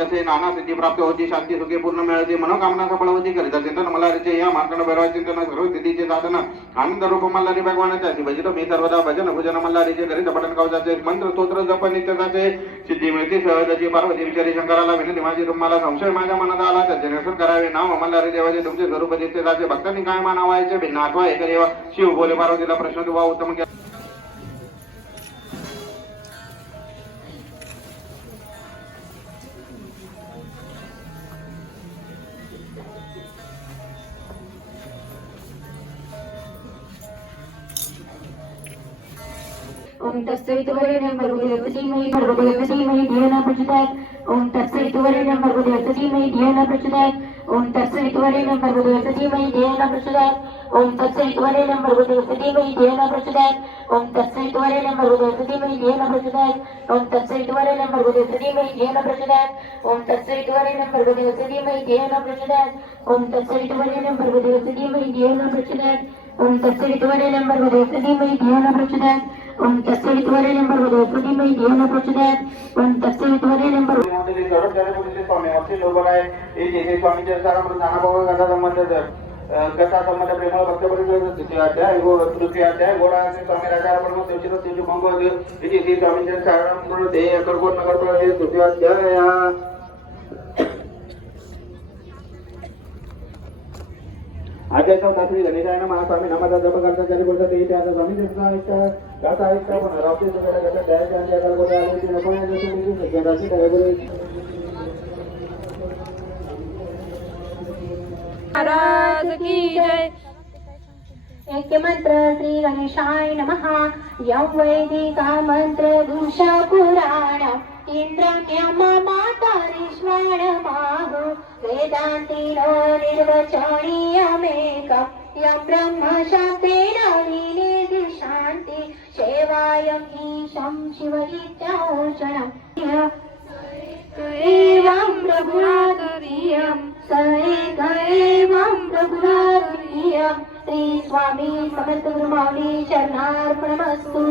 जसे नाना सिद्धी प्राप्त होती, शांती सुखी पूर्ण मिळते, मनोकामना सफळ होती. करिता चिंतन मल्हारीचे या मार्कंड भैरवा चिंतन सर्व सिद्धीचे साधन आनंद रूप मल्हारी भगवानाच्या भजित मी सर्वदा भजन भजन मल्हारीचे करीत पठण कवचाचे मंत्र स्तोत्र जप नित्यताचे सिद्धी मिळते सहजाची. पार्वती विचारी शंकराला विनंती माझी, तुम्हाला संशय माझ्या मनात आला त्याचे निरसन करावे. नाव मल्हारी देवाचे तुमचे स्वरूप दिसते त्याचे, भक्तांनी काय मानावायचे भिन्न आठवा एक देवा. शिव बोले पार्वतीला प्रश्न तुवा उत्तम केला. ओम तत्सवितुर्वरेण्यं भर्गो धीमहि धियो न प्रचोदयात्। ओम तत्सवितुर्वरेण्यं भर्गो धीमहि धियो न प्रचोदयात्। ओम तत्सवितुर्वरेण्यं भर्गो धीमहि धियो न प्रचोदयात्। ओम तत्सवितुर्वरेण्यं भर्गो धीमहि धियो न प्रचोदयात्। ओम तत्सवितुर्वरेण्यं भर्गो धीमहि धियो न प्रचोदयात्। ओम तत्सवितुर्वरेण्यं भर्गो धीमहि धियो न प्रचोदयात्। ओम तत्सवितुर्वरेण्यं भर्गो धीमहि धियो न प्रचोदयात्। ओम तत्सवितुर्वरेण्यं भर्गो धीमहि धियो न प्रचोदयात्। ओम तत्सवितुर्वरेण्यं भर्गो धीमहि धियो न प्रचोदयात्। ओम तत्सवितुर्वरेण्यं भर्गो धीमहि धियो न प्रचोदयात्। ओम तत्सवितुर्वरेण्यं भर्गो स्वामी असे लोक आहे हे जे स्वामीचे सारामृत ज्ञानभाव कथा संबंध कथा संबंध प्रेमळ भक्तपरिचय तृतीय अध्याय गोडा स्वामी राजा परम देवचित तेजू भंग हे स्वामीचे सारामृत हे अकरकोट नगर हे तृतीय अध्याय. आद्याचा शास्त्री गणेशायन महास्वामी नामाचा जप करता चारी बोलतात ते आता स्वामी त्यांचा ऐकता गाता ऐकता पण रावते सगळ्या गटा द्यायच्या आणि त्याला बोलले आले की नको आहे जसे मी सगळ्यांची त्याच्याकडे महाराज की जय. एक मंत्र श्री गणेशाय नमः. यं वैदिका मंत्र दूषा पुराण इंद्रज्ञम मातारीश्वर माहु वेदांतिनो निर्वचनीयमेकं यं ब्रह्मशास्त्रेण विनिधि शान्ति सेवायं ईशं शिवनित्योचनं एवं प्रभुरातरीयं स एक एवं प्रभुरातरीयं. श्री स्वामी समर्थ गुरुमाऊली चरणार्पणमस्तु.